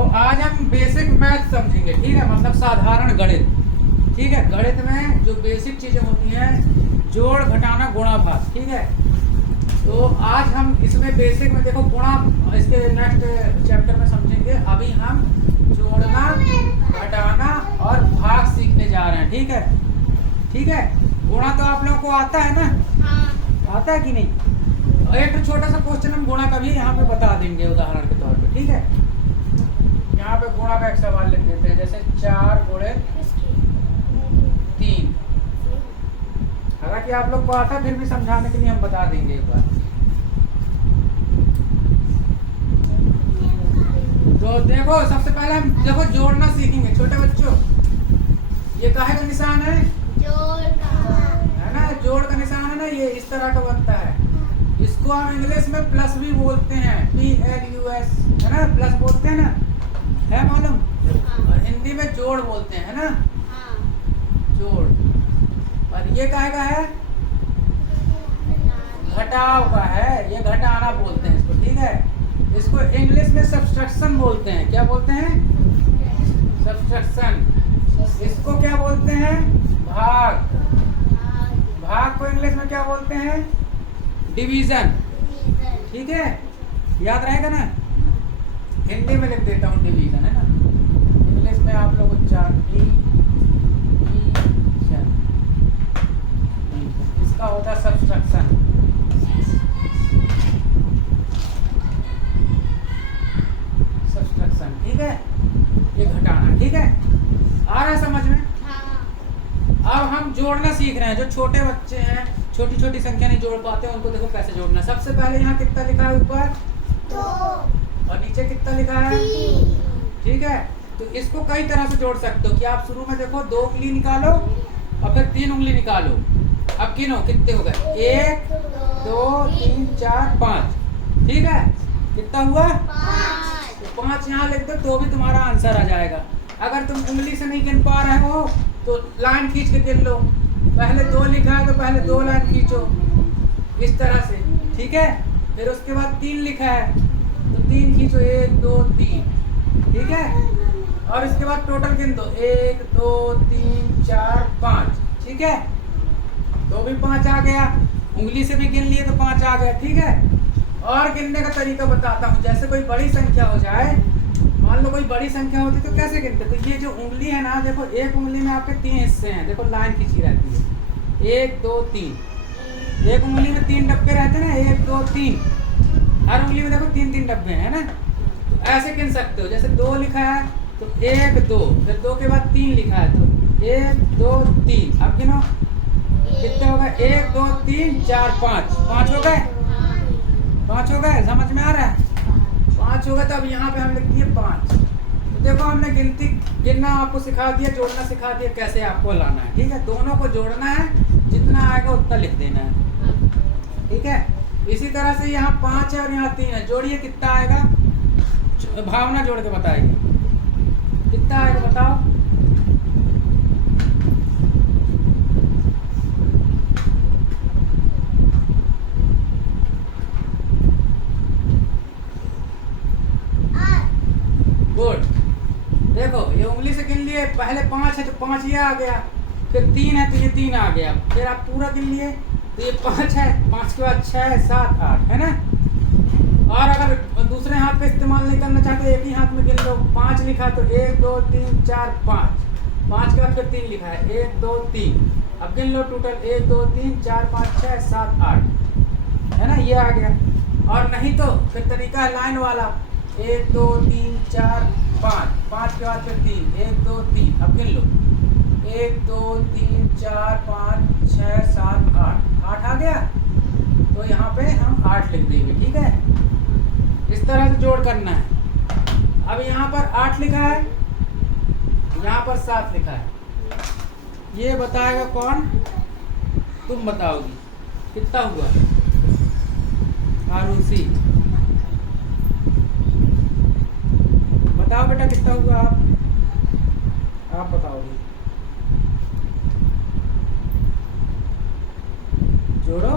आज हम basic math समझेंगे, ठीक है, मतलब साधारण गणित। ठीक है, गणित में जो बेसिक चीजें होती हैं, जोड़ घटाना गुणा भाग, ठीक है। तो आज हम इसमें बेसिक में देखो गुणा, इसके नेक्स्ट चैप्टर में समझेंगे। अभी हम जोड़ना, घटाना और भाग सीखने जा रहे हैं, ठीक है। ठीक है, गुणा तो आप लोगों को आता है ना? हाँ। आता है कि नहीं? एक तो छोटा सा क्वेश्चन हम गुणा का भी यहाँ पे बता देंगे उदाहरण के तौर पे, ठीक है। यहाँ पे गुणा का एक सवाल लिख देते हैं, जैसे 4 गुणे 3। हालांकि आप लोग को आता, फिर भी समझाने के लिए हम बता देंगे एक बार। तो देखो, सबसे पहले हम देखो जोड़ना सीखेंगे छोटे बच्चों। ये काहे का निशान है? जोड़ का है ना, जोड़ का निशान है ना, ये इस तरह का बनता है। इसको हम इंग्लिश में प्लस भी बोलते हैं, PLUS, है ना, प्लस बोलते हैं ना, है मालूम? और हिंदी में जोड़ बोलते हैं, है ना, जोड़। और ये काहे का है? घटाव का है, ये घटाना बोलते हैं इसको, ठीक है। इसको इंग्लिश में सब्सट्रैक्शन बोलते हैं। क्या बोलते हैं? सब्सट्रैक्शन। इसको क्या बोलते हैं? भाग। भाग को इंग्लिश में क्या बोलते हैं? डिवीजन। ठीक है, याद रहेगा ना? हिंदी में लिख देता हूँ डिवीजन, है ना। इंग्लिश में आप लोग उच्चारण डिवीजन, इसका होता है सब्सट्रैक्शन। सब्सट्रैक्शन, ठीक है, ये घटाना, ठीक है। आ रहा है समझ में? हाँ। अब हम जोड़ना सीख रहे हैं। जो छोटे बच्चे हैं, छोटी छोटी संख्या नहीं जोड़ पाते, उनको देखो कैसे जोड़ना। सबसे पहले यहाँ कितना लिखा है ऊपर? 2। और नीचे कितना लिखा है? 3। ठीक है, तो इसको कई तरह से जोड़ सकते हो कि आप शुरू में देखो 2 उंगली निकालो और फिर 3 उंगली निकालो। अब गिनो कितने हो गए? 1 2 3 4 5। ठीक है, कितना हुआ? 5। तो 5 यहाँ लिख दो तो भी तुम्हारा आंसर आ जाएगा। अगर तुम उंगली से नहीं गिन पा रहे हो तो लाइन खींच के गिन लो। पहले 2 लिखा है तो पहले 2 लाइन खींचो, इस तरह से, ठीक है। फिर उसके बाद 3 लिखा है तो 3 खींचो, 1 2 3, ठीक है। और इसके बाद टोटल गिन दो, 1 2 3 4 5, ठीक है। तो भी 5 आ गया। उंगली से भी गिन लिए तो 5 आ गया, ठीक है। और गिनने का तरीका बताता हूँ। जैसे कोई बड़ी संख्या हो जाए, मान लो कोई बड़ी संख्या होती तो कैसे गिनते? तो ये जो उंगली है ना, देखो एक उंगली में आपके 3 हिस्से हैं, देखो लाइन खींची रहती है, 1 2 3। एक उंगली में 3 डब्बे रहते हैं ना, 1 2 3। हर उंगली में देखो 3 डब्बे हैं ना। तो ऐसे गिन सकते हो। जैसे 2 लिखा है तो 1 2, फिर 2 के बाद 3 लिखा है तो 1 2 3। अब गिनो कितने हो गए? 1 2 3 4 5। 5 हो गए? 5 हो गए? समझ में आ रहा है? 5 हो गए। तो अब यहाँ पे हम लिख दिए 5। तो देखो हमने गिनना आपको सिखा दिया, जोड़ना सिखा दिया, कैसे आपको लाना है, ठीक है। दोनों को जोड़ना है, जितना आएगा उतना लिख देना है, ठीक है। इसी तरह से यहाँ 5 है और यहाँ 3 है, जोड़िए कितना आएगा? भावना जोड़ के बताएगी कितना आएगा, बताओ। गुड। देखो ये उंगली से गिन लिए, पहले 5 है तो 5 ये आ गया, फिर 3 है तो ये 3 आ गया, फिर आप पूरा गिन लिए तो ये 5 है, 5 के बाद 6 7 8, है ना। और अगर दूसरे हाथ का इस्तेमाल नहीं करना चाहते, एक ही हाथ में गिन लो। 5 लिखा तो 1 2 3 4 5। 5 के बाद फिर 3 लिखा है, 1 2 3। अब गिन लो टोटल 1 2 3 4 5 6 7 8, है ना, ये आ गया। और नहीं तो फिर तरीका है लाइन वाला, 1 2 3 4 5। 5 के बाद फिर 3, 1 2 3। अब गिन लो 1 2 3 4 5 6 7 8। 8 आ गया तो यहाँ पे हम 8 लिख देंगे, ठीक है। इस तरह से जोड़ करना है। अब यहाँ पर 8 लिखा है, यहाँ पर 7 लिखा है। ये बताएगा कौन? तुम बताओगी कितना हुआ। आरुषि बताओ बेटा कितना हुआ, आप बताओगे। जोड़ो।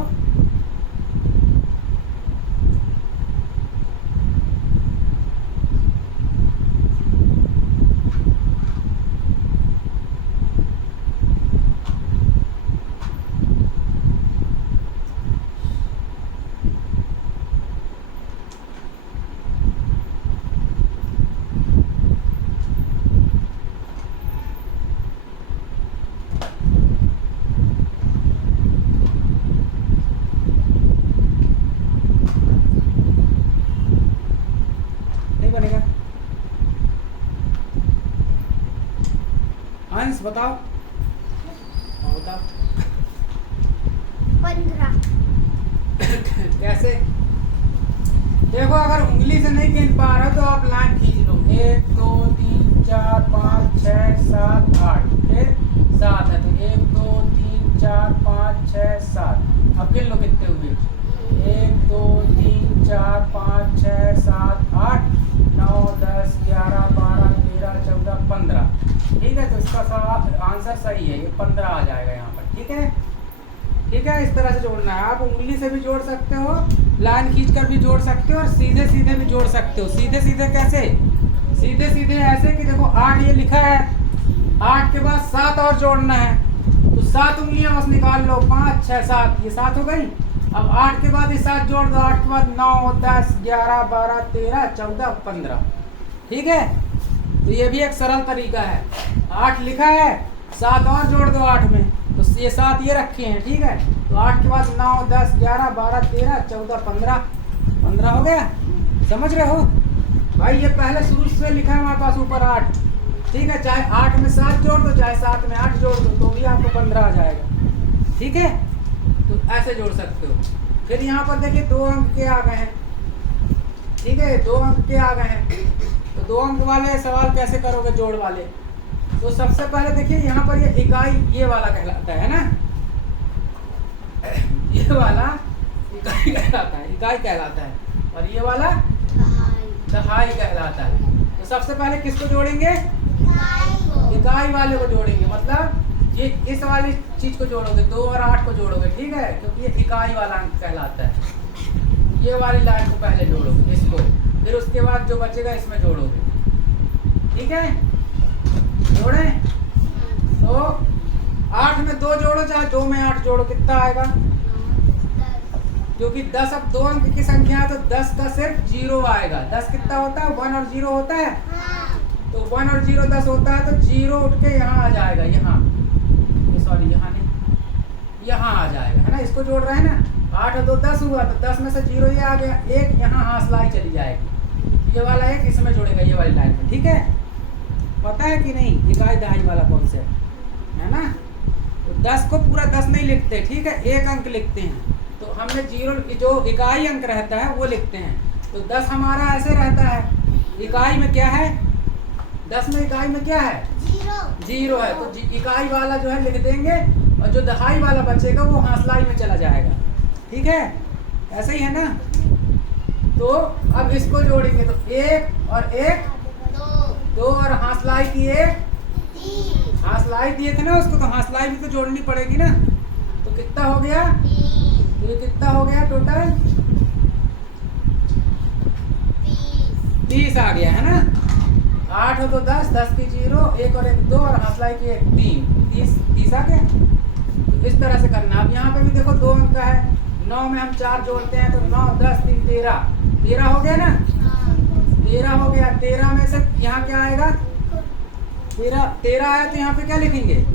नहीं बनेगा। अंश बताओ, बताओ 15। कैसे? देखो अगर उंगली से नहीं गिन पा रहे हो तो आप लाइन खींच लो, 1 2 3 4 5 6 7 8, फिर 7 है तो 1 2 3 4 5 6 7। अब गिन लो कितने हुए, 1 2 3 4 5 6 7 8 9 10 11 12 13 14 15। ठीक है, तो इसका आंसर सही है, ये 15 आ जाएगा यहाँ पर। ठीक है, ठीक है, इस तरह से जोड़ना है। आप उंगली से भी जोड़ सकते हो, लाइन खींचकर भी जोड़ सकते हो, और सीधे सीधे भी जोड़ सकते हो। सीधे सीधे कैसे? सीधे सीधे ऐसे कि देखो 8 ये लिखा है, 8 के बाद 7 और जोड़ना है, तो 7 उंगलियां बस निकाल लो, 5 6 7, ये 7 हो गई। अब 8 के बाद ये 7 जोड़ दो, 8 के बाद 9 10 11 12 13 14 15। ठीक है, तो ये भी एक सरल तरीका है। 8 लिखा है, 7 और जोड़ दो 8 में, तो ये 7 ये रखे हैं। ठीक है, तो 8 के बाद 9 10 11 12 13 14 15, 15 हो गया। समझ रहे हो भाई? ये पहले शुरू से लिखा है हमारे पास ऊपर 8। ठीक है, चाहे 8 में 7 जोड़ दो, चाहे 7 में 8 जोड़ दो, तो भी आपको 15 आ जाएगा। ठीक है, तो ऐसे जोड़ सकते हो। फिर यहाँ पर देखिए 2 अंक के आ गए हैं। ठीक है, 2 अंक के आ गए हैं, तो 2 अंक वाले सवाल कैसे करोगे जोड़ वाले? तो सबसे पहले देखिए यहाँ पर ये इकाई ये वाला कहलाता है ना, ये वाला इकाई कहलाता है, इकाई कहलाता है, और ये वाला दहाई कहलाता है। तो सबसे पहले किसको जोड़ेंगे? इकाई वाले को जोड़ेंगे, मतलब ये इस वाली चीज को जोड़ोगे, 2 और 8 को जोड़ोगे। ठीक है, क्योंकि ये इकाई वाला अंक कहलाता है। ये वाली लाइन को पहले जोड़ोगे, इसको, फिर उसके बाद जो बचेगा इसमें जोड़ोगे। ठीक है, जोड़े तो 8 में 2 जोड़ो, चाहे 2 में 8 जोड़ो, कितना आएगा? क्योंकि 10 अब 2 अंक की संख्या है, तो 10 का सिर्फ 0 आएगा। 10 कितना होता है? 1 और 0 होता है। तो 1 और 0 10 होता है, तो 0 उठ के यहाँ आ जाएगा, यहाँ, सॉरी यहाँ नहीं, यहाँ आ जाएगा, है ना। इसको जोड़ रहे हैं ना, 8 और 2 10 हुआ, तो 10 में से 0 ये आ गया, 1 यहाँ हासलाई चली जाएगी, ये वाला 1 इसमें जोड़ेगा, ये वाली लाइन में। ठीक है, पता है कि नहीं इकाई दहाई वाला कॉन्सेप्ट, है ना। तो 10 को पूरा 10 नहीं लिखते, ठीक है, 1 अंक लिखते हैं। तो हमने 0 जो इकाई अंक रहता है वो लिखते हैं। तो 10 हमारा ऐसे रहता है, इकाई में क्या है? 10 में इकाई में क्या है? 0 है, तो इकाई वाला जो है लिख देंगे, और जो दहाई वाला बचेगा वो हासलाई में चला जाएगा। ठीक है, ऐसे ही है ना। तो अब इसको जोड़ेंगे, तो 1 और 1 2 और हासलाई की 1 हासलाई दिए थे ना उसको, तो हासलाई भी तो जोड़नी पड़ेगी ना। तो कितना हो गया? तो ये कितना हो गया टोटल? 30 आ गया, है ना। 8 हो तो 10, 10 की 0, 1 और 1 2 और हासलाई की 1 3, 30 आ गया। तो इस तरह से करना। अब यहाँ पे भी देखो 2 अंक का है, 9 में हम 4 जोड़ते हैं, तो 9 10 3 13, 13 हो गया ना। 13 हो गया, 13 में से यहाँ क्या आएगा? 13 आया, तो यहाँ पे क्या लिखेंगे?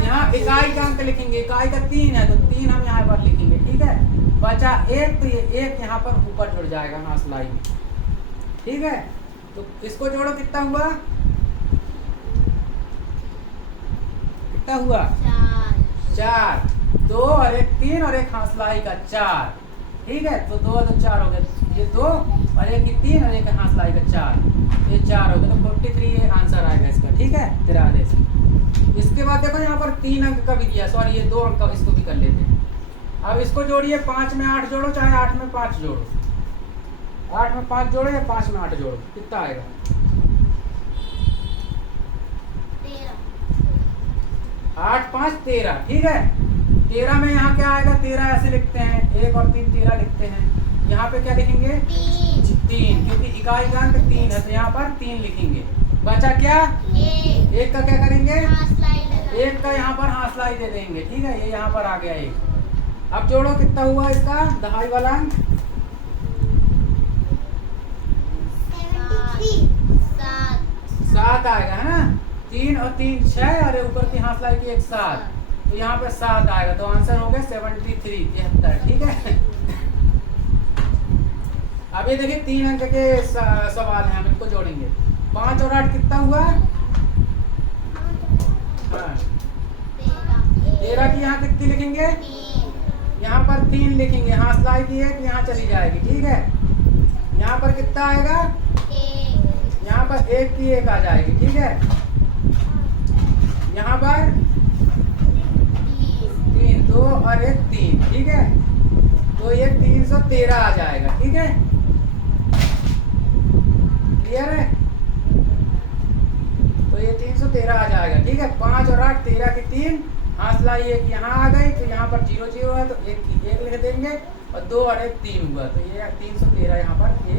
यहाँ इकाई का अंक लिखेंगे, इकाई का 3 है, तो 3 हम यहाँ पर लिखेंगे। ठीक है, बचा 1, तो ये 1 यहाँ पर ऊपर जुड़ जाएगा हासलाई में। ठीक है, तो इसको जोड़ो, कितना हुआ? कितना हुआ? 4, 2 और 1 3 और 1 हासलाई का 4। ठीक है, तो 2 और 2 4 हो गए, ये 2 और 1 की 3 और 1 हासलाई का 4, ये 4 हो गए, तो 43 ये आंसर आएगा इसका। ठीक है, 43। इसके बाद देखो यहाँ पर 3 अंक का भी दिया, सॉरी ये 2 अंक का, इसको भी कर लेते हैं। अब इसको जोड़िए, 5 में 8 जोड़ो, चाहे 8 में 5 जोड़ो, 8 में 5 जोड़ो या 5 में 8 जोड़ो, कितना आएगा? 8 5 13। ठीक है, 13 में यहाँ क्या आएगा? 13 ऐसे लिखते हैं, 1 और 3 13 लिखते हैं। यहाँ पे क्या लिखेंगे? 3, क्योंकि इकाई का अंक 3 है, तो यहाँ पर 3 लिखेंगे। बचा क्या? 1 का क्या करेंगे? 1 का यहाँ पर हासलाई दे देंगे। ठीक है, ये यहाँ पर आ गया 1। अब जोड़ो, कितना हुआ इसका दहाई वाला अंक? 7 आएगा, है ना। 3 और 3 6 और ऊपर की हासलाई की 1 7, तो यहाँ पे 7 आएगा, तो आंसर हो गया 73, 73। ठीक है, अब ये देखिए 3 अंक के सवाल हैं, हम इनको जोड़ेंगे। 5 और 8 कितना हुआ? हाँ 13 की यहाँ कितनी लिखेंगे? यहाँ पर 3 लिखेंगे, यहाँ सिलाई की 1 यहाँ चली जाएगी, ठीक है। यहाँ पर कितना आएगा? यहाँ पर 1 की 1 आ जाएगी, ठीक है। यहाँ पर 3, 2 और 1 3, ठीक है। तो ये 313 आ जाएगा, ठीक है। क्लियर है? तो ये 313 आ जाएगा, ठीक है। 5 और 8 13 की 3, हासिला 1 यहाँ आ गई, तो यहाँ पर 0 0 है तो 1 की 1 लिख देंगे, और 2 और 1 3 हुआ, तो ये 313 यहाँ पर ये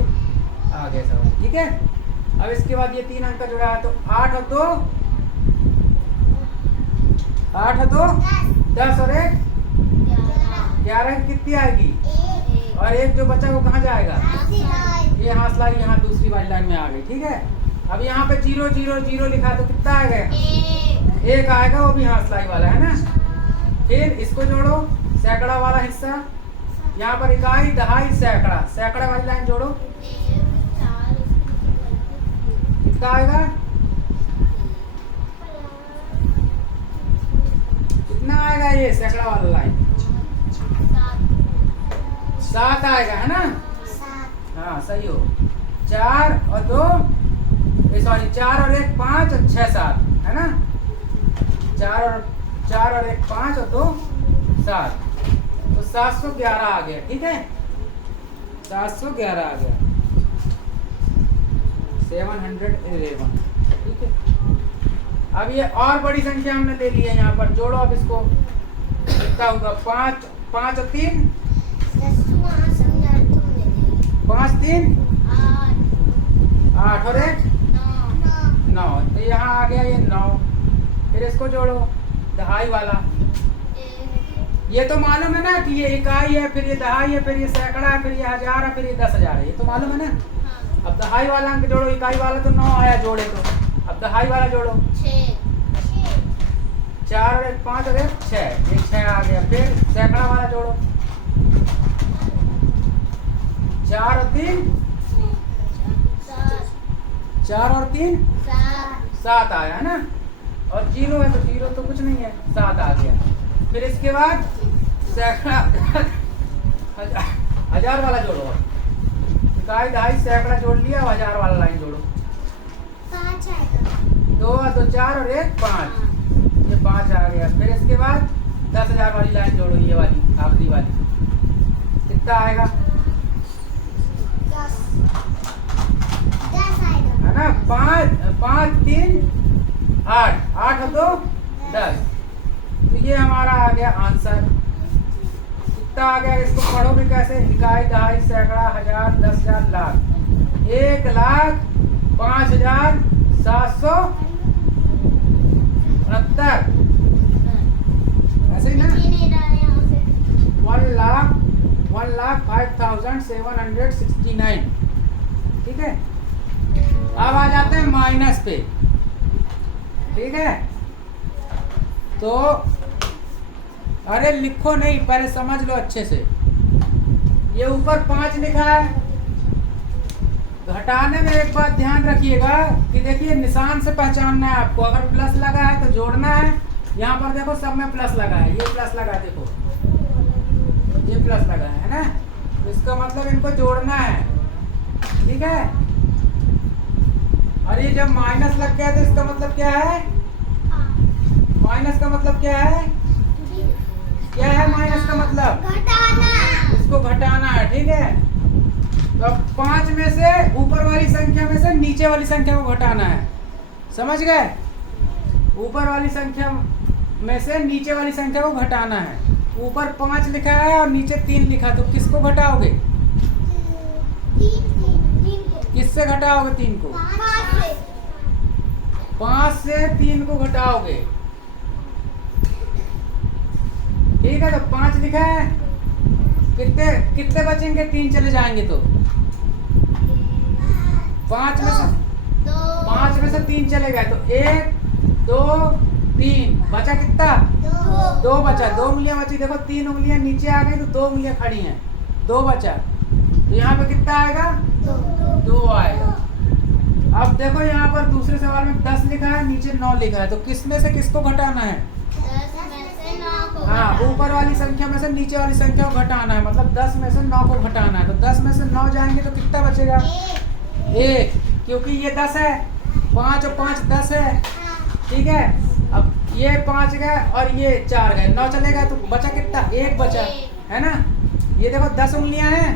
आ गया सब, ठीक है। अब इसके बाद ये 3 अंक का जुड़ा है, तो 8 और 2 10 और 1 11 की कितनी आएगी? और 1 जो बचा वो कहाँ जाएगा? ये हासिला यहाँ दूसरी वाली लाइन में आ गई, ठीक है। अब यहाँ पे 0 0 0 लिखा तो कितना आएगा? 1 आएगा, वो भी हासिलाई वाला है ना। फिर इसको जोड़ो, सैकड़ा वाला हिस्सा, यहाँ पर इकाई दहाई सैकड़ा, सैकड़ा वाली लाइन जोड़ो, कितना आएगा? कितना आएगा ये सैकड़ा वाला लाइन? 7 आएगा, है ना। हाँ सही हो। 4 और 2 सॉरी 4 और 1 5 और 6 7, है ना। 4 और 1 5 और 2 7, तो 711 आ गया, ठीक है। 711 आ गया, 711, ठीक है। अब ये और बड़ी संख्या हमने ले ली है, यहाँ पर जोड़ो अब इसको, कितना होगा? 5 5 और 3 5 3 8 और 1 9, तो यहाँ आ गया ये 9। फिर इसको जोड़ो, दहाई वाला, ये तो मालूम है ना कि ये इकाई है, फिर ये दहाई है, फिर ये सैकड़ा है, फिर ये हजार है, फिर ये 10,000 है, ये तो मालूम है ना। अब दहाई वाला अंक जोड़ो, इकाई वाला तो 9 आया जोड़े तो, अब दहाई वाला जोड़ो, 4 और 1 5 और 1 6, ये 6 आ गया। फिर सैकड़ा वाला जोड़ो, 4 और 3 7 आया, है ना। और 0 है तो 0 तो कुछ नहीं है, 7 आ गया। फिर इसके बाद सैकड़ा हजार वाला जोड़ो, इकाई दहाई सैकड़ा जोड़ लिया, हजार वाला लाइन जोड़ो, 2 तो 4 और 1 5, ये 5 आ गया। फिर इसके बाद 10,000 वाली लाइन जोड़ो, ये वाली आखिरी वाली, कितना आएगा? 10 है ना। 5 3 8 8 और 2 10, तो ये हमारा आ गया आंसर। कितना आ गया? इसको पढ़ोगे कैसे? इकाई दहाई सैकड़ा हजार 10,000 लाख, 1,05,769, ऐसे ही ना। 1,05,769, ठीक है। अब आ जाते हैं माइनस पे, ठीक है। तो अरे लिखो नहीं, पहले समझ लो अच्छे से। ये ऊपर 5 लिखा है, घटाने में एक बात ध्यान रखिएगा कि देखिए निशान से पहचानना है आपको। अगर प्लस लगा है तो जोड़ना है, यहाँ पर देखो सब में प्लस लगा है, ये प्लस लगा है, देखो ये प्लस लगा है ना, तो इसका मतलब इनको जोड़ना है, ठीक है। और ये जब माइनस लग गया तो इसका मतलब क्या है? माइनस का मतलब क्या है? क्या है माइनस का मतलब? घटाना। इसको घटाना है, ठीक है। तो अब 5 में से ऊपर वाली संख्या में से नीचे वाली संख्या को घटाना है, समझ गए? ऊपर वाली संख्या में से नीचे वाली संख्या को घटाना है। ऊपर 5 लिखा है और नीचे 3 लिखा, तो किसको घटाओगे? किससे घटाओगे 3 को? 5 से 3 को घटाओगे, ठीक है। तो 5 लिखा है, कितने बचेंगे? 3 चले जाएंगे तो 5 में से 3 चले गए, तो 1 2 3 बचा, कितना? 2 बचा, 2 उंगलियां बची। देखो 3 उंगलियां नीचे आ गई तो 2 उंगलियां खड़ी हैं, 2 बचा। तो यहाँ पे कितना आएगा? 2 आएगा। अब देखो यहाँ पर दूसरे सवाल में 10 लिखा है, नीचे 9 लिखा है, तो किसमें से किसको घटाना है? 10 में से 9 को हाँ, घटाना। ऊपर वाली संख्या में से नीचे वाली संख्या को घटाना है, मतलब 10 में से 9 को घटाना है। तो 10 में से 9 जाएंगे तो कितना बचेगा? 1, क्योंकि ये 10 है, 5 और 5 10 है, ठीक है। अब ये 5 गए और ये 4 गए, 9 चलेगा तो बचा कितना? 1 बचा, है ना। ये देखो 10 उंगलियां हैं,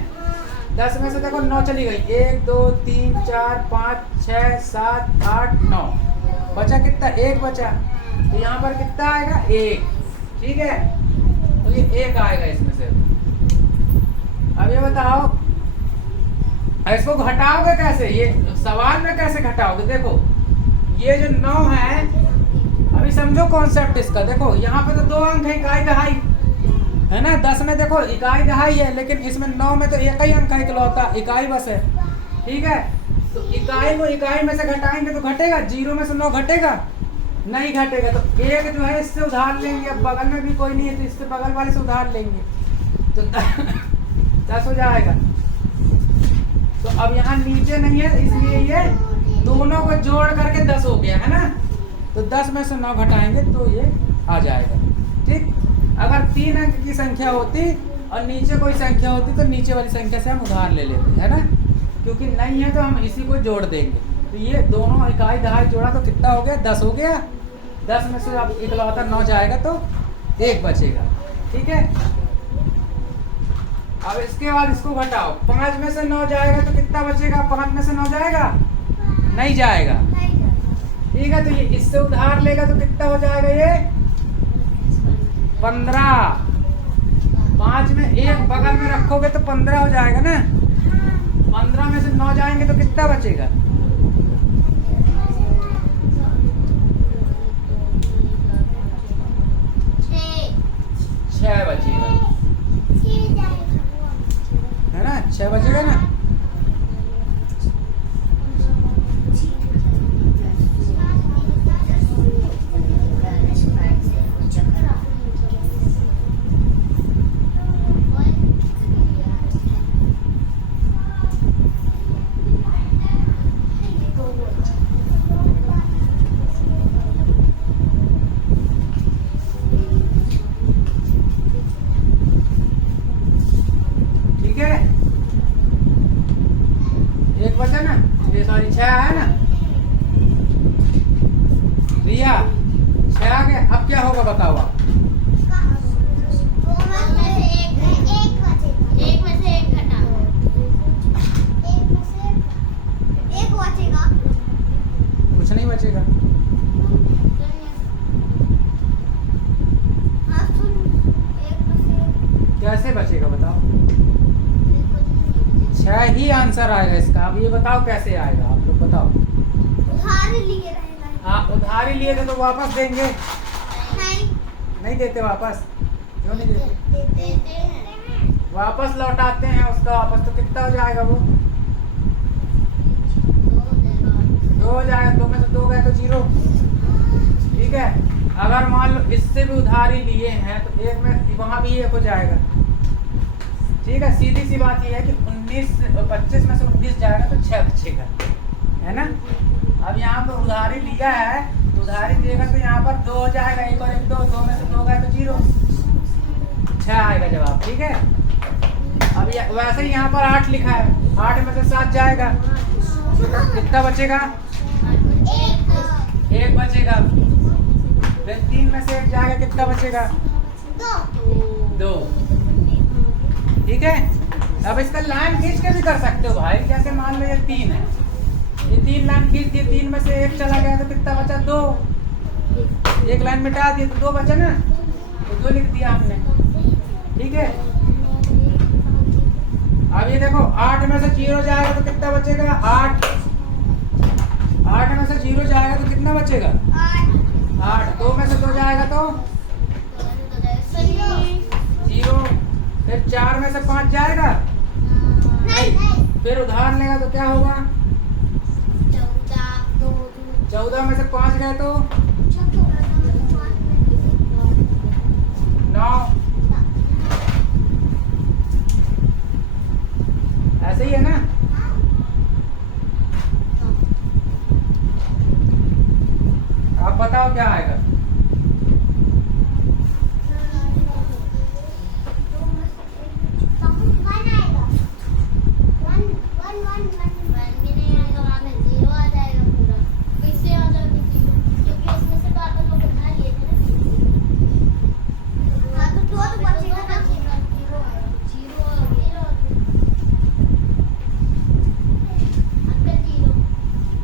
10 में से देखो 9 चली गई, 1 2 3 4 5 6 7 8 9, बचा कितना? 1 बचा। तो यहाँ पर कितना आएगा? 1, ठीक है। तो ये 1 आएगा इसमें से। अब ये बताओ इसको घटाओगे कैसे? ये सवाल में कैसे घटाओगे? देखो ये जो 9 है, अभी समझो कॉन्सेप्ट इसका। देखो यहाँ पे तो 2 अंक है, इकाई दहाई, है ना। 10 में देखो इकाई दहाई है, लेकिन इसमें 9 में तो एक ही अंक है, इकलौता इकाई बस है, ठीक है। तो इकाई को इकाई में से घटाएंगे तो घटेगा? 0 में से 9 घटेगा? नहीं घटेगा। तो 1 जो है इससे उधार लेंगे, अब बगल में भी कोई नहीं है तो इससे बगल वाले से उधार लेंगे, तो 10 हो जाएगा। तो अब यहाँ नीचे नहीं है, इसलिए ये दोनों को जोड़ करके 10 हो गया, है ना। तो 10 में से 9 घटाएंगे तो ये आ जाएगा, ठीक। अगर 3 अंक की संख्या होती और नीचे कोई संख्या होती तो नीचे वाली संख्या से हम उधार ले लेते, है ना। क्योंकि नहीं है तो हम इसी को जोड़ देंगे। तो ये दोनों इकाई दहाई जोड़ा तो कितना हो गया? 10 हो गया। 10 में से अब इकलौता 9 जाएगा तो 1 बचेगा, ठीक है। अब इसके बाद इसको घटाओ, 5 में से 9 जाएगा तो कितना बचेगा? 5 में से 9 जाएगा? नहीं जाएगा, ठीक है। तो ये इससे उधार लेगा तो कितना हो जाएगा? ये 15। 5 में 1 बगल में रखोगे तो 15 हो जाएगा ना। 15 में से 9 जाएंगे तो कितना बचेगा? 6 बचेगा, है ना। 6 बचेगा ना। बचा ना, ये सॉरी 6 है ना रिया, 6 आ गया। अब क्या होगा बताओ आप? कुछ नहीं बचेगा। कैसे बचेगा बताओ? 6 ही आंसर आएगा इसका। अब ये बताओ कैसे आएगा, आप लोग बताओ। उधारी लिए रहेगा। हाँ, उधारी लिए थे तो वापस देंगे? नहीं, नहीं देते वापस। क्यों नहीं देते? देते हैं। वापस लौटाते हैं उसका वापस, तो कितना हो जाएगा वो? 2 हो जाएगा। 2 में से 2 गए तो 0, ठीक है। अगर मान लो इससे भी उधारी लिए हैं तो 1 में वहाँ भी 1 हो जाएगा, ठीक है। सीधी सी बात ये है कि 25 में से 19 जाएगा तो 6 बचेगा, है ना। अब यहाँ पर उधारी लिया है तो उधारी देगा तो यहाँ पर 2 हो जाएगा, 1 और 1 2, 2 में से 2 गए तो 0, 6 आएगा जवाब, ठीक है। अब वैसे ही यहाँ पर 8 लिखा है, 8 में से 7 जाएगा, कितना बचेगा? 1 बचेगा। फिर 3 में से 1 जाएगा, कितना बचेगा? 2, ठीक है। अब इसका लाइन खींच के भी कर सकते हो भाई। जैसे मान लो ये 3 है, ये 3 लाइन खींच दी, 3 में से 1 चला गया तो कितना बचा? 2। 1 लाइन मिटा दी तो 2 बचा ना, तो 2 लिख दिया हमने, ठीक है। अब ये देखो 8 में से 0 जाएगा तो कितना बचेगा? 8। 8 में से 0 जाएगा तो कितना बचेगा? 8। 2 में से 2 जाएगा तो 0। फिर 4 में से 5 जाएगा? नहीं। फिर उधार लेगा तो क्या होगा? 14 में से 5 गए तो 9, ऐसे ही है ना? आप बताओ क्या आएगा?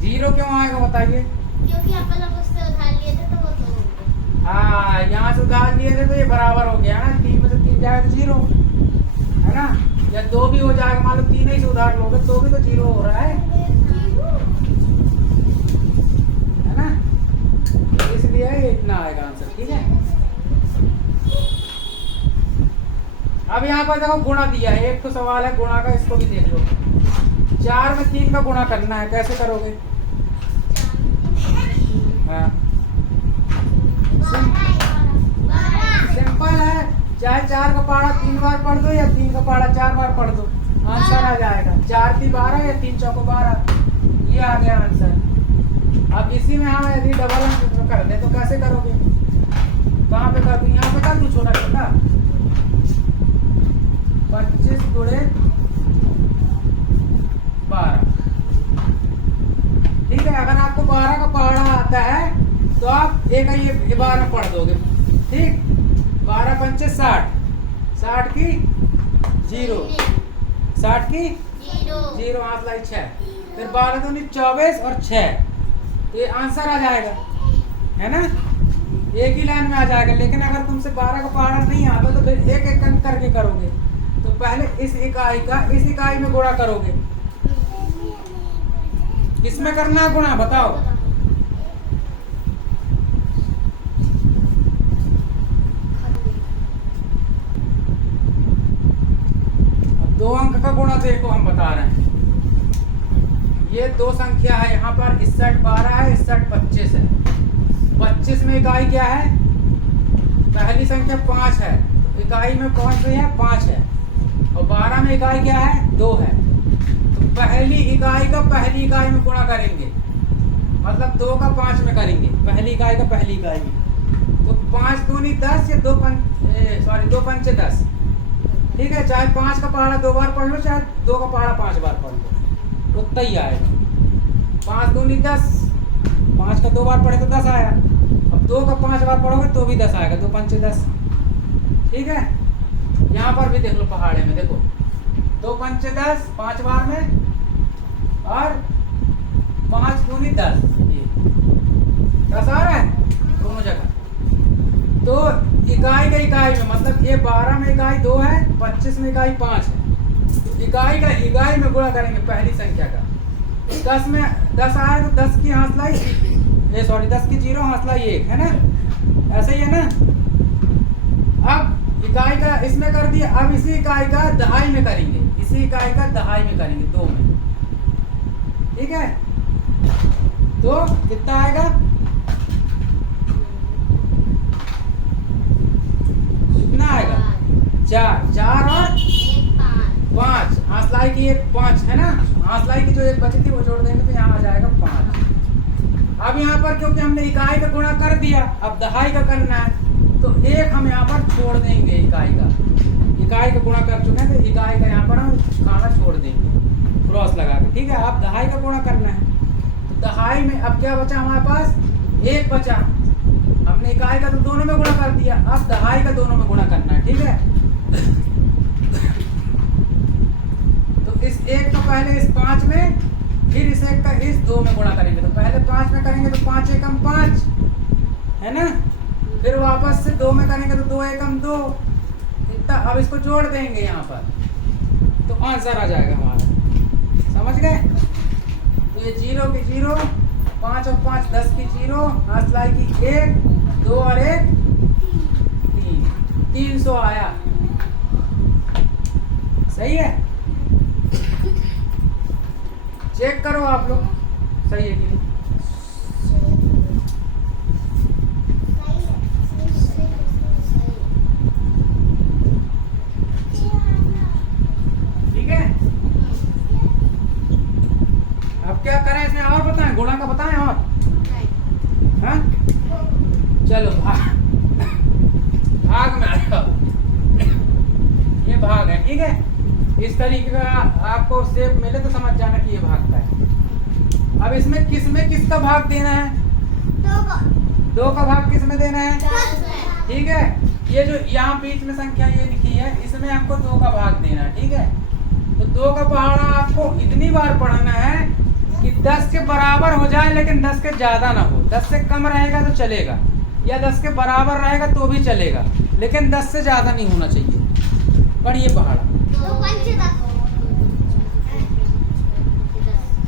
जीरो क्यों आएगा बताइए? क्योंकि अपन लोग उससे उधार लिए थे तो वो तो हो गया। हाँ, यहाँ से उधार लिए थे तो ये बराबर हो गया ना, 3 में से 3 जाएगा तो जीरो है ना? या 2 भी हो जाएगा, मान लो 3 ही से उधार लोगे तो भी तो जीरो हो रहा है ना? इसलिए ये इतना आएगा आंसर। ठीक है, अब यहाँ पर देखो गुणा दिया है, एक तो सवाल है गुणा का, इसको भी देख लो। 4 में 3 का गुणा करना है, कैसे करोगे? हाँ, सिंपल है, चाहे 4 का पहाड़ा 3 बार पढ़ दो या 3 का पहाड़ा 4 बार पढ़ दो, आंसर आ जाएगा। 4 3 12 या 3 चौको 12, ये आ गया आंसर। अब इसी में हम यदि डबल अंक कर दे तो कैसे करोगे? कहाँ पे कर दूं? यहाँ पे कर दूं छोटा छोटा, 25 गुणे 12। ठीक है, अगर आपको 12 का पहाड़ा आता है तो आप एक ये 12 पढ़ दोगे। ठीक, 12 पंचे 60, 60 की जीरो, 60 की जीरो, हाथ लाई 6, फिर 12 दूनी 24 और 6, तो ये आंसर आ जाएगा, है ना? एक ही लाइन में आ जाएगा। लेकिन अगर तुमसे 12 का पहाड़ा नहीं आता तो फिर एक एक अंक करके करोगे। तो पहले इस इकाई का इस इकाई में गुणा करोगे। किसमें करना है गुणा बताओ? अब 2 अंक का गुणा देखो, हम बता रहे हैं। ये 2 संख्या है, यहाँ पर इस साइड 12 है, इस साइड 25 है। 25 में इकाई क्या है? पहली संख्या 5 है, तो इकाई में कौन सी है? 5 है। और 12 में इकाई क्या है? 2 है। तो पहली इकाई का पहली इकाई में गुणा करेंगे, मतलब 2 का 5 में करेंगे, पहली इकाई का पहली इकाई में। तो 5 दूनी 10 या 2 पंचे 10। ठीक है, चाहे 5 का पहाड़ा 2 बार पढ़ लो, चाहे 2 का पहाड़ा 5 बार पढ़ लो, उतना ही आएगा। 5 दूनी 10, 5 का 2 बार पढ़े तो 10 आया। अब 2 का 5 बार पढ़ोगे तो भी 10 आएगा, 2 पंचे 10। ठीक है, यहाँ पर भी देख लो, पहाड़े में देखो, 2 पंचे 10 5 बार में, और 5 दूनी 10, ये 10 आ रहा है दोनों जगह। तो इकाई का इकाई में, मतलब ये 12 में इकाई 2 है, 25 में इकाई 5 है। तो इकाई का इकाई में गुणा करेंगे पहली संख्या का। 10 में 10 आया तो 10 की हाथलाई 10 की जीरो हाथलाई 1 है ना? ऐसे ही है ना? अब इकाई का इसमें कर दिया, अब इसी इकाई का दहाई में करेंगे, इसी इकाई का दहाई में करेंगे, 2 में। ठीक है, तो कितना आएगा? कितना आएगा? 4 और 5, हाथलाई की 1 5 है ना? हाथलाई की जो 1 बची थी वो जोड़ देंगे तो यहाँ आ जाएगा 5। अब यहाँ पर क्योंकि हमने इकाई का गुणा कर दिया, अब दहाई का करना है, तो 1 हम यहाँ पर छोड़ देंगे। इकाई का गुणा कर चुके हैं तो इकाई का यहाँ पर हम खाना छोड़ देंगे क्रॉस लगा के। ठीक है, अब दहाई का गुणा करना है, तो दहाई में अब क्या बचा हमारे पास? 1 बचा। हमने इकाई का तो दोनों में गुणा कर दिया, अब दहाई का दोनों में गुणा करना है। ठीक है, तो इस 1 का पहले इस 5 में, फिर इस 1 का इस 2 में गुणा करेंगे। तो पहले 5 में करेंगे तो 5 एकम 5 है ना? फिर वापस से 2 में करेंगे तो 2 एकम 2, इतना। अब इसको जोड़ देंगे यहाँ पर तो आंसर आ जाएगा हमारा। समझ गए? तो ये 0 की 0, 5 और 5 10 की 0, हाथलाई की 1, 2 और 1 3, 300 आया। सही है? चेक करो आप लोग, सही है कि नहीं? ठीक है, बताएं और बताएं, गुणा का बताएं और। हाँ चलो भाग में आ जाओ। ये भाग है, ठीक है। इस तरीके का आपको शेप मिले तो समझ जाना कि ये भाग का है। अब इसमें किसका भाग देना है? 2 का भाग किस में देना है? 10 है। ठीक है। ये जो यहाँ बीच में संख्या ये लिखी है, इसमें हमको 2 का भाग देना है, ठीक है। तो 2 का पहाड़ा आपको इतनी बार पढ़ना है कि 10 के बराबर हो जाए, लेकिन 10 के ज्यादा ना हो। 10 से कम रहेगा तो चलेगा, या 10 के बराबर रहेगा तो भी चलेगा, लेकिन 10 से ज्यादा नहीं होना चाहिए। पढ़िए पहाड़ा। 2 पंचे 10।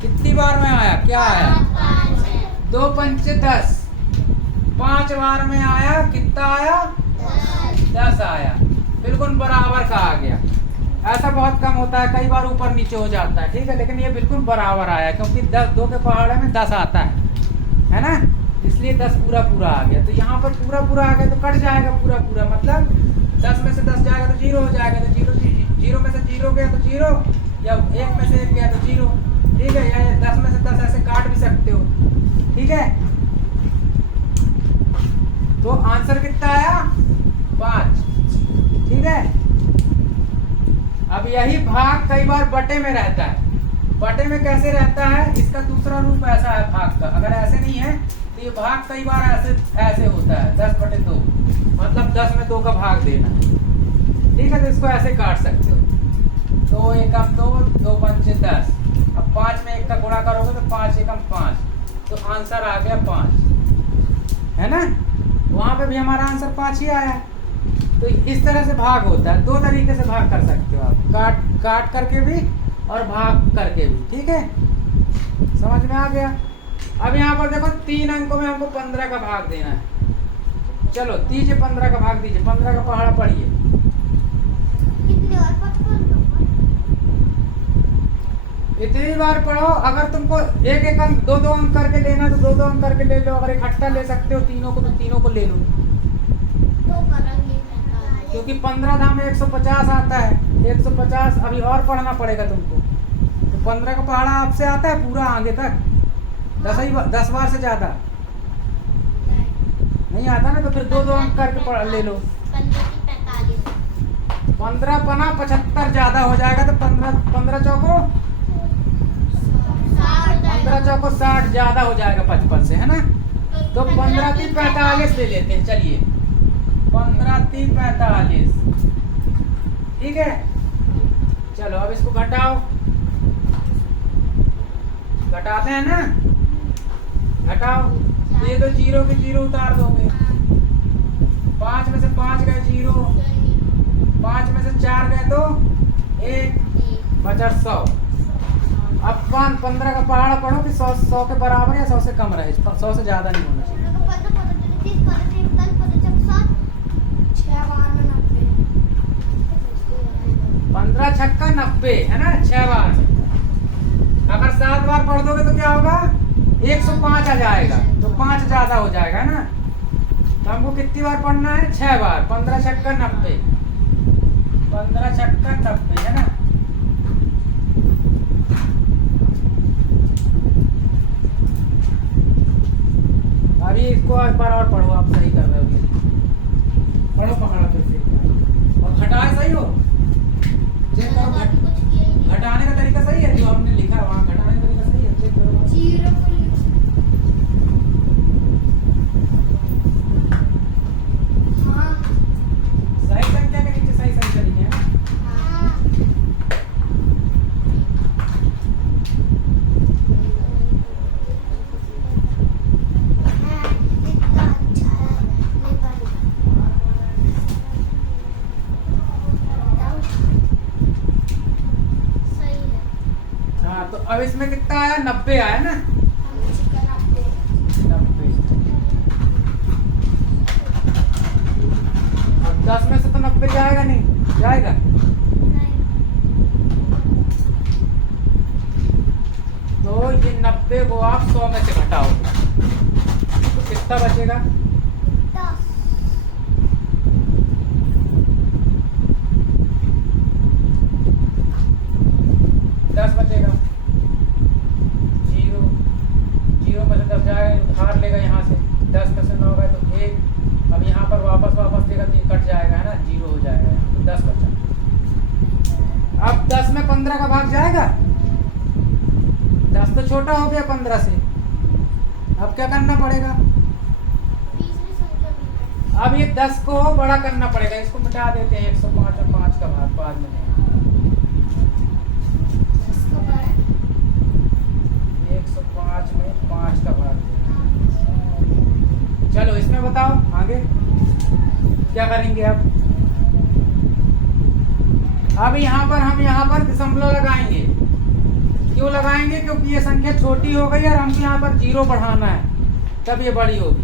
कितनी बार में आया, क्या आया? 5 है। 2 पंचे 10। 5 बार में आया, कितना आया? 10 आया। बिल्कुल बराबर का आ गया। ऐसा बहुत कम होता है, कई बार ऊपर नीचे हो जाता है, ठीक है। लेकिन ये बिल्कुल बराबर आया, क्योंकि 2 के पहाड़े में 10 आता है ना, इसलिए 10 पूरा आ गया। तो यहाँ पर पूरा आ गया तो कट जाएगा पूरा, मतलब 10 में से 10 जाएगा तो 0 हो जाएगा। तो 0 में से 0 गया तो 0, या 1 में से 1 गया तो 0, ठीक है। या 10 में से 10 ऐसे काट भी सकते हो, ठीक है। तो आंसर कितना आया? 5, ठीक है। अब यही भाग कई बार बटे में रहता है। बटे में कैसे रहता है? इसका दूसरा रूप ऐसा है भाग का। अगर ऐसे नहीं है तो ये भाग कई बार ऐसे होता है, 10/2, मतलब 10 में 2 का भाग देना, ठीक है। तो इसको ऐसे काट सकते हो, 2 एकम 2, 2 पंचे 10। अब 5 में 1 का गुणा करोगे तो 5 एकम 5, तो आंसर आ गया 5, है ना। वहां पे भी हमारा आंसर 5 ही आया। तो इस तरह से भाग होता है। 2 तरीके से भाग कर सकते हो आप, काट करके भी और भाग करके भी, ठीक है। समझ में आ गया। अब यहाँ पर देखो 3 अंकों में हमको 15 का भाग देना है। चलो दीजिए 15 का भाग दीजिए। 15 का पहाड़ा पढ़िए। कितने और 55? इतनी बार पढ़ो। अगर तुमको एक अंक 2 अंक करके लेना तो 2 अंक करके ले लो। अगर इकट्ठा ले सकते हो तीनों को तो तीनों को ले लो, 2 करेंगे। क्योंकि 15 धाम 150 आता है। 150 अभी और पढ़ना पड़ेगा तुमको। तो 15 का पहाड़ा आपसे आता है पूरा आगे तक, 10 बार से ज्यादा नहीं आता ना। तो फिर 2 अंक करके पढ़ ले लो। 15 पना 75 ज्यादा हो जाएगा। तो 15 चौको 60 ज्यादा हो जाएगा 55 से, है ना। तो 15 3 45 ले लेते हैं। चलिए 15 3 45, ठीक है। चलो अब इसको घटाओ, घटाते हैं ना, घटाओ। तो ये तो 0 के 0 उतार दोगे। 5 में से 5 गए 0, 5 में से 4 गए तो 1, बचा 100। अब 15 का पहाड़ा पढ़ो कि 100 के बराबर या 100 से कम रहे, 100 से ज्यादा नहीं होना चाहिए। 15 छक्का 90, है ना, 6 बार। अगर 7 बार पढ़ दोगे तो क्या होगा? 105 आ जाएगा। तो 5 ज्यादा हो जाएगा, है ना। तो हमको कितनी बार पढ़ना है? 6 बार। 15 छक्का 90, 15 छक्का 90, है ना। अभी इसको एक बार और पढ़ो, आप सही कर रहे हो। पढ़ो पकड़ा फिर से एक बार। और घटाए सही हो, चेक करो। घटाने का तरीका सही है, जो हमने लिखा है वहाँ घटाने का तरीका सही है, चेक करो। 0 सही संख्या के नीचे सही संख्या लिखे हैं। हाँ तो अब इसमें कितना आया? 90 आया ना, 90। अब 10 में से तो 90 जाएगा नहीं, जाएगा। तो ये 90 को आप 100 में से घटाओगे तो कितना बचेगा? 10 बचेगा। 0 0 से 9 गए तो 1। अब यहाँ पर वापस देगा तो ये कट जाएगा, है ना, 0 हो जाएगा, तो 10 बचा। अब 10 में 15 का भाग जाएगा, 10 तो छोटा हो गया 15 से। अब क्या करना पड़ेगा, तीसरी संख्या में अब ये 10 को बड़ा करना पड़ेगा, इसको मिटा देते हैं। 105 और 5 का भाग बाद में देंगे। इसको बड़ा 105 में 5 का भाग देंगे। चलो इसमें बताओ आगे क्या करेंगे। अब यहाँ पर हम यहाँ पर दशमलव लगाएंगे। क्यों लगाएंगे, क्योंकि ये संख्या छोटी हो गई और हमको यहाँ पर 0 बढ़ाना है, तब ये बड़ी होगी।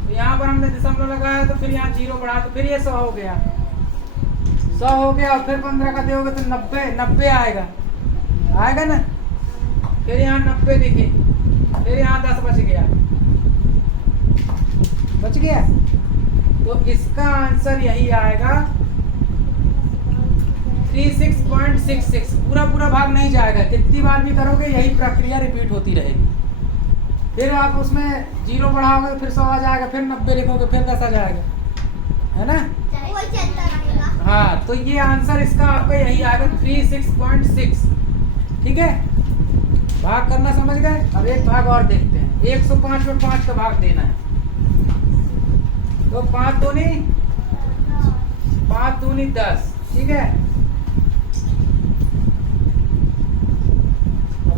तो यहाँ पर हमने दशमलव लगाया तो फिर यहाँ 0 बढ़ा तो फिर ये 100 हो गया, 100 हो गया। और फिर 15 का दोगे तो 90 आएगा ना। फिर यहाँ 90 दिखे, फिर यहाँ 10 बच गया। तो इसका आंसर यही आएगा 36.66। पूरा भाग नहीं जाएगा, कितनी बार भी करोगे यही प्रक्रिया रिपीट होती रहेगी। फिर आप उसमें 0 बढ़ाओगे फिर 100 आ जाएगा, फिर 90 लिखोगे फिर 10 आ जाएगा, है ना। वही चलता रहेगा। हाँ, तो ये आंसर इसका आपका यही आएगा 36.6। ठीक है, भाग करना समझ गए। अब एक भाग और देखते हैं। 105 में 5 का भाग देना है, तो 5 दूनी 10। ठीक है,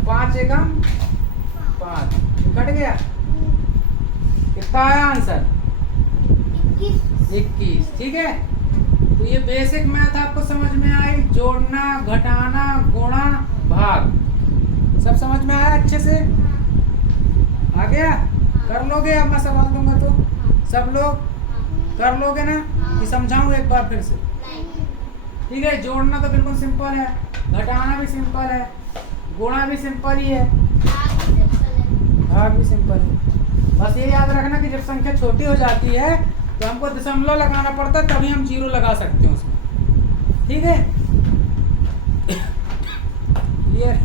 5 एकम 5 कट गया। कितना आया आंसर 21। ठीक है, तो ये बेसिक मैथ आपको समझ में आई। जोड़ना, घटाना, गुणा, भाग सब समझ में आया अच्छे से। आ गया, कर लोगे। अब मैं सवाल दूंगा तो सब लोग कर लोगे ना, कि समझाऊं एक बार फिर से। ठीक है, जोड़ना तो बिल्कुल सिंपल है, घटाना भी सिंपल है, गुणा भी सिंपल ही है, भाग भी सिंपल है। बस ये याद रखना कि जब संख्या छोटी हो जाती है तो हमको दशमलव लगाना पड़ता है, तभी हम 0 लगा सकते हैं उसमें। ठीक है, क्लियर।